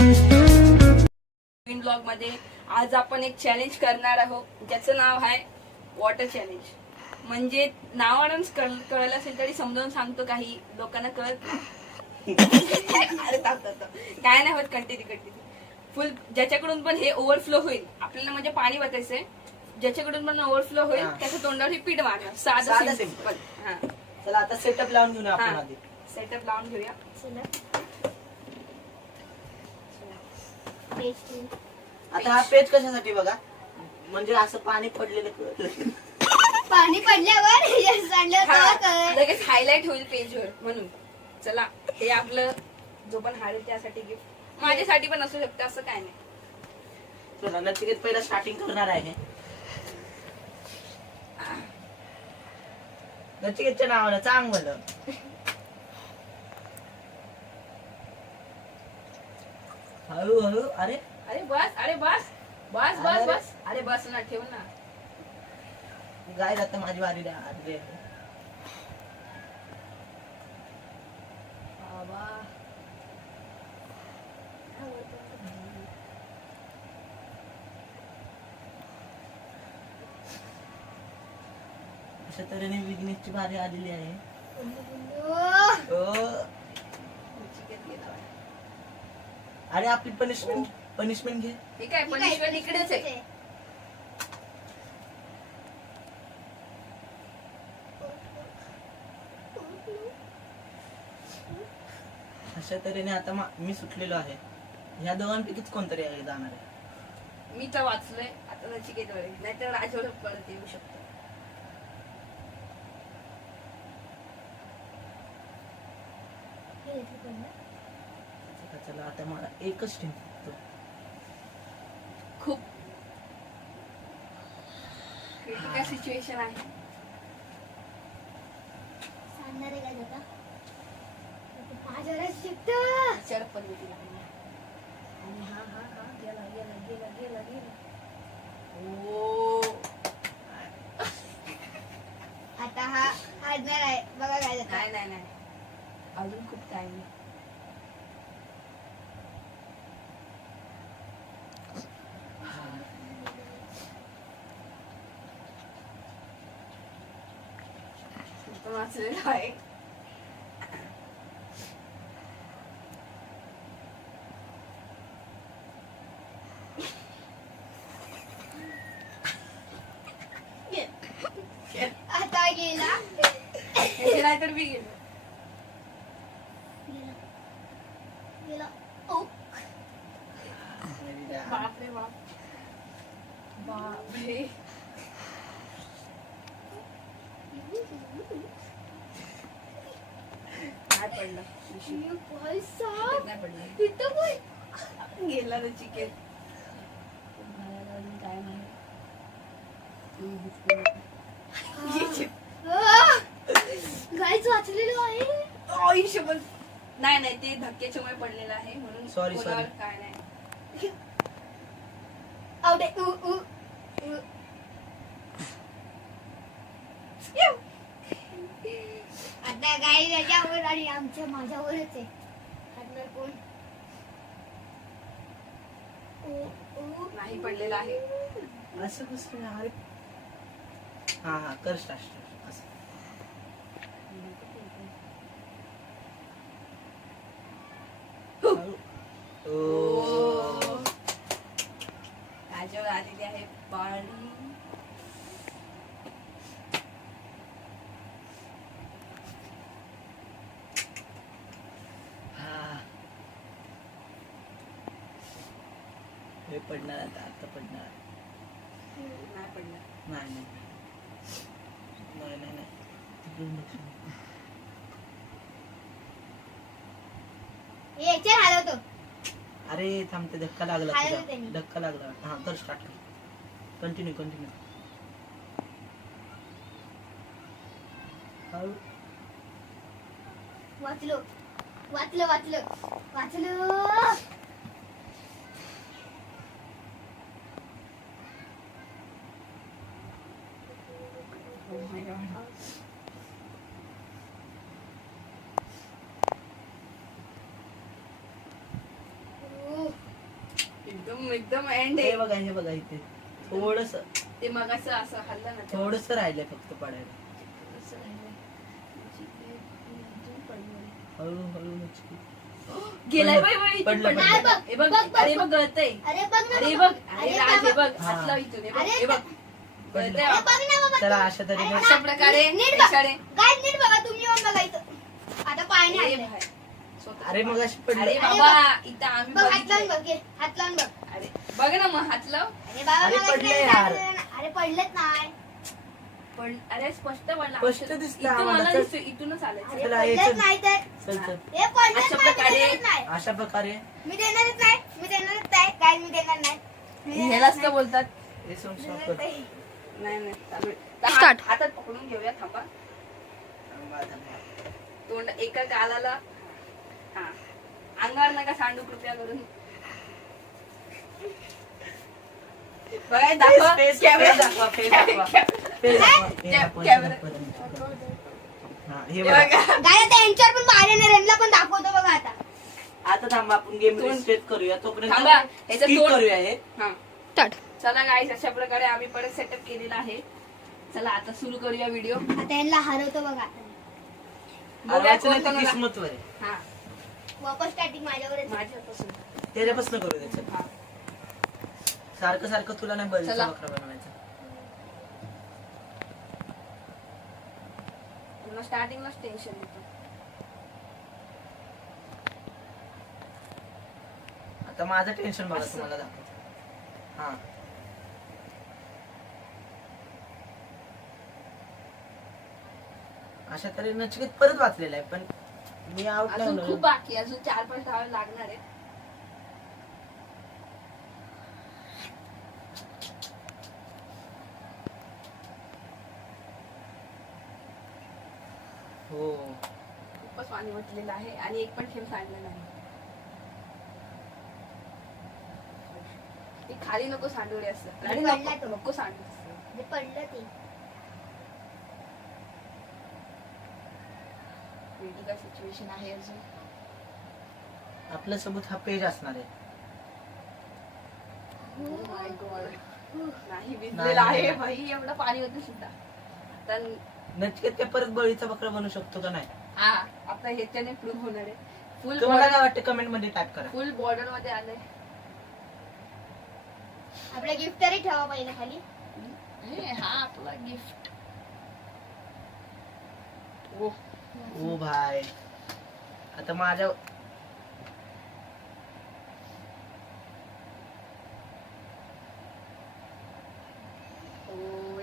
नवीन blog मध्ये आज आपण एक चॅलेंज करणार आहोत ज्याचं नाव आहे वॉटर चॅलेंज. म्हणजे नावावरूनच कळलं असेल तरी समजावून सांगतो, काही लोकांना कळत नाही. अरे काय नाही होत, कंटिन्यू फुल. ज्याच्याकडून पण हे ओव्हरफ्लो होईल, आपल्याला म्हणजे पाणी वाचायचंय, ज्याच्याकडून पण ओव्हरफ्लो होईल त्याच्या तोंडावर ही पीठ मारणार. साधं सिंपल. हा चला आता सेटअप लावून घेऊया आपण. आधी सेटअप लावून घेऊया. आता हा पेज कशासाठी बघा, म्हणजे असं पाणी पडलेलं पाणी पडल्यावर लगेच हायलाइट होईल पेजवर, म्हणून. चला, हे आपलं जो पण हारेल त्यासाठी गिफ्ट, माझ्यासाठी पण असू शकतं, असं काय नाही. चला नचिकेत पहिला स्टार्टिंग करणार आहे. नचिकेतच्या नावानं चांग म्हणलं. हळूहळू. अरे अरे बस, अरे बस बस बस बस, अरे बस ना, ठेव ना. गाय जात माझी वारी द्या. अशा तऱ्हेने विघ्नेशची बारी आलेली आहे. अरे आपली पनिशमेंट घे. हे काय पनिशमेंट इकडेच आहे. अशा तऱ्हेने आता मी सुटलेलो आहे. ह्या दोघांपैकीच कोणतरी जाणार आहे. मी तर वाचलोय, आता नचिकेत वळेल, नाहीतर राजवर परत येऊ शकतो. चला आता मला एकच टीम फक्त. खूप क्रिटिकल सिच्युएशन आहे. सांगणार आहे काय आता माझ्यावर शिकत विचार पद्धतीला आणि हा हा हा गेला गेला गेला गेला गेला. ओ आता हा हाडणार आहे बघा काय जातं. नाही नाही नाही, अजून खूप टाइम आहे. वाचलेलं आहे. आता गेला नाही तर मी गेलो. गेला. बापरे बाप, बापरे. काय पडलं? नाही पडलं. गेला ना चिकेन. काय नाही. गाईच वाचलेलो आहे. आयुष्यभर नाही नाही, ते धक्क्याच्यामुळे पडलेलं आहे, म्हणून Sorry. काय नाही. आउट आहे. आता गाई त्याच्यावर आणि आमच्या माझ्यावरच आहे. हाडणार कोण? नाही पडलेलं आहे. असं कसं अरे हा हा कर स्टार्ट. माझ्यावर आलेली आहे पाणी. हे पडणार आता पडणार. नाही पडलं. नाही नाही नाही नाही नाही. याच्या हलवतो. अरे थांबते, धक्का लागला खायला तुझा. त्यांनी. धक्का लागला. हा कर स्टार्ट कर. कंटिन्यू वाचलो वाचलो वाचलो वाचलो. Oh my God. एकदम एंड हे आहे. बघा इथे थोडस ते मग असं हल्लं ना तेव्हा. थोडस राहिलंय फक्त पडायला. असं राहिलंय. हळूहळू गेलाय बाई बाई, इथून पडलं, पडलं. नाही बघ, हे बघ बघ, बघ, अरे बघ बघ. गळतंय. अरे बघ ना अरे बाबा. बघ अरे अरे राज हे बाबा. बघ हात लाव इथून हे बघ अरे हे बघ गळतंय अरे बाबा. बघ ना बाबा. चला अशा तऱ्हेने अशा प्रकारे नीट बघ. इशारे. काय नीट बघा, तुम्ही येऊन बघायचं. आता पायाने अरे हाणलंय. भाई. स्वतः. अरे मग अशी अरे पडली. बाबा इथं आम्ही बघ, हात लावून बघितलंय. बघ, घे. हात लावून बघ. अरे बघ ना मग हात लाव. अरे बाबा अरे मला पडले इकडे यार. जायचं ना. अरे पडलेत नाही. पण अरे स्पष्ट पडला. स्पष्ट दिसतं इथून आम्हाला. मला चल. दिसतं, इथूनच आलाय. अरे चला, पडलेत यायचं. नाही तर. चल चल हे पडलेत अशा नाही, मी प्रकारे- देणारच नाही. अशा प्रकारे मी देणारच नाही. मी देणारच नाही. काय मी देणार नाही. मी देणारच ह्यालाच तर नाही. बोलतात. हे सोड देणारच कर. नाही. नाही नाही चालू आहे. Start. हातात पकडून घेऊया थांबा. तोंड एका गालाला हा अंगावर नका सांडू कृपया करून. बघा दाखवा फेस कॅमेरा दाखवा, फेस दाखवा. फेस दाखवा. हे दाखवा, हे कॅमेरा. दाखवा. हा, हे हे बघा. बघा. गाय आता यांच्यावर पण बाहेर येणार, यांना पण दाखवतो बघा आता. आता थांबा आपण गेम तोंड- रिस्टेट करूया तोपर्यंत थांबा, याचं skip तोंड- करूया हे. हा चला गाईस अशा प्रकारे आम्ही परत सेटअप केलेला आहे. चला आता सुरू करूया व्हिडिओ. आता यांना हरवतो बघा आता. बघूया हरवायचं कोण नाही तर कोणाला. किस्मतवर आहे. हा वापस स्टार्टिंग माझ्यावरच. माझ्यापासून त्याच्यापासून करू द्यायचं. हा सारखं सारखं तुला नाही बळीचा चला. बकरा बनवायचा. तुला स्टार्टिंगलाच टेन्शन येतं. आता माझं टेन्शन बघा असं. तुम्हाला दाखवतो. हा अशा तऱ्हेने नचिकेत परत वाचलेला आहे पण मी आउट नाही अजून खूप होणार. बाकी आहे. अजून 4-5 धावे लागणार आहे. हो खूपच पाणी म्हटलेलं आहे आणि एक पण थेंब सांडलं नाही. ती खाली नको सांडवले असं आणि पडला तो. नको सांडू. ते पडलं ते. क्रिटिकल सिच्युएशन आहे अजून. आपल्या सोबत हा पेज असणार आहे. Oh my God. नाही भिजलेला नाही, आहे नाही. भाई एवढं पाणी होतं सुद्धा. तर नचिकेत काय परत बळीचा बकरा बनवू शकतो का नाही हा आता ह्याच्याने प्रूव्ह होणार आहे. फुल तुम्हाला काय वाटतं कमेंट मध्ये टाईप करा. फुल बॉर्डर मध्ये आलंय. आपला गिफ्ट तरी ठेवा पहिलं खाली. हे हा आपला गिफ्ट. ओ भाई आता माझ्या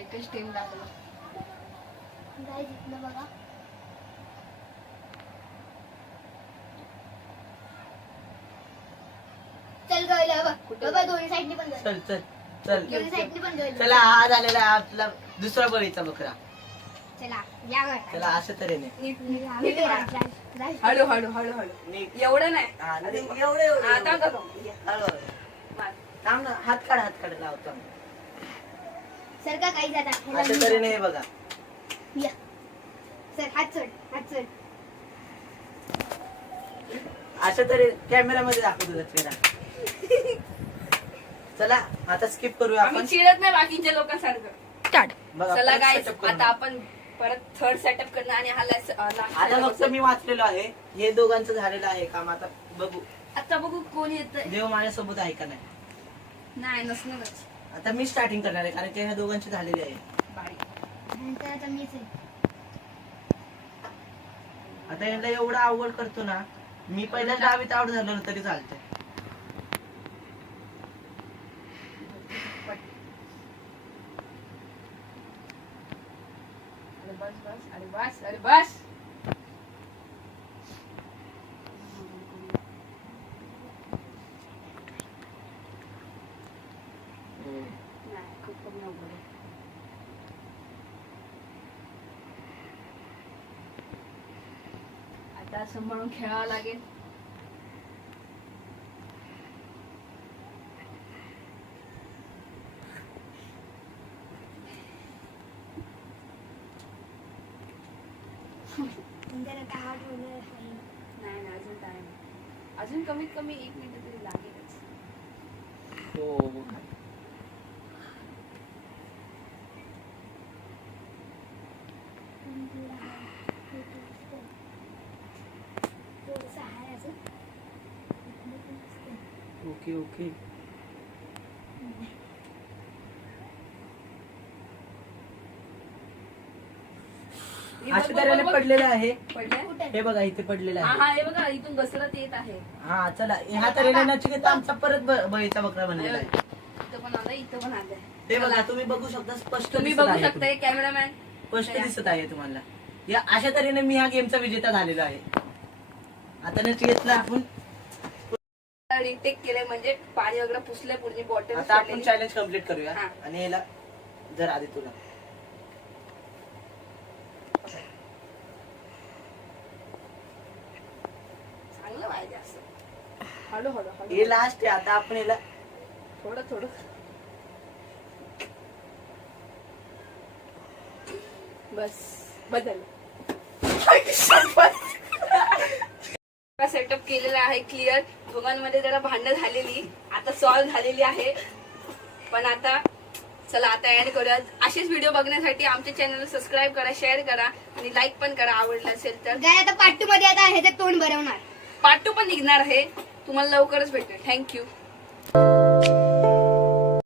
एकच टीम दाखवला. काय जिंकलं बघा. चल गळलं बघ. कुठे? बघा दोन्ही साईडनी पण गळलं. चल चल चल दोन्ही साईडनी पण गळलं. चला हा झालेला आहे आपला दुसरा बळीचा बकरा. चला या गळा. चला अशा तऱ्हेने नीट नीट नीट राहा, मारा. राहा, राहा. हळू हळू हळू हळू नीट. एवढं नाही. हा, अरे एवढं एवढं हा, एवढं. थांब, थांब, ये. हळू. मार. थांब ना, हात काढ लावतो सर का काही जाता अशा तऱ्हेने हे बघा. या. सर हात सोड. अशा तऱ्हे कॅमेरा मध्ये दाखवतो तुझा चेहरा. चला आता स्किप करूया आम्ही आपण. चिडत नाही बाकीच्या लोकांसारखं. बघा, चला परत गाईस setup करू. आता आपण परत थर्ड सेटअप करणार आणि हा आता फक्त मी वाचलेलो आहे हे दोघांचं झालेलं आहे काम. आता बघू आता बघू कोण येत देव माझ्यासोबत आहे का नाही. नाही नसणारच. आता मी स्टार्टिंग करणार आहे कारण की ह्या दोघांची झालेली आहे. बाई. नंतर आता मीच आहे. आता यांना एवढं अवघड करतो ना मी पहिल्या डावीत आउट झालो ना तरी चालतंय. अरे बस बस अरे बस अरे बस. नाही खूप कमी अवघड आहे. आता सांभाळून खेळावं लागेल. नंतर आता हा ठेवणार आहे. नाही नाही अजून टाइम. अजून कमीत कमी 1 मिनिट तरी लागेलच. हो. थोडंसं आहे अजून. Okay okay. हे अशा बघ, तऱ्हेने बघ, बघ. पडलेलं आहे. पडलंय? कुठे? हे बघा इथे पडलेलं हा आहे. हा हे बघा इथून घसरत येत आहे. हा चला ह्या तऱ्हेने नचिकेता आमचा परत बळीचा बकरा बनलेला आहे. इथं पण आलंय इथं पण आलंय. हे बघा तुम्ही बघू शकता, स्पष्ट तुम्ही दिसत बघू आहे शकताय कॅमेरामॅन. स्पष्ट दिसत आहे तुम्हाला. या अशा तऱ्हेने मी ह्या गेमचा विजेता झालेलो आहे. आता नचिकेतला आपण रिटेक केलंय म्हणजे पाणी वगैरे पुसलंय पूर्ण बॉटल. आता आपण चॅलेंज कम्प्लीट करूया. हा. आणि याला जर आधी तुला चांगलं पाहिजे असं. हळू हळू हे हळू लास्ट आहे. आता आपण याला थोडं थोडं. बस बदल. सेटअप केलेला आहे क्लिअर. दोघांमध्ये जरा भांडणं झालेली आता सॉल्व्ह झालेली आहे. पण आता चला आता एंड करूया. असेच व्हिडिओ बघण्यासाठी आमच्या चॅनलला सबस्क्राईब करा, शेअर करा आणि लाईक पण करा आवडलं असेल तर. गाय आता पार्ट 2 मध्ये आता ह्याचं तोंड भरवणार. पार्ट 2 पण निघणार आहे. तुम्हाला लवकरच भेटेल. थँक्यू.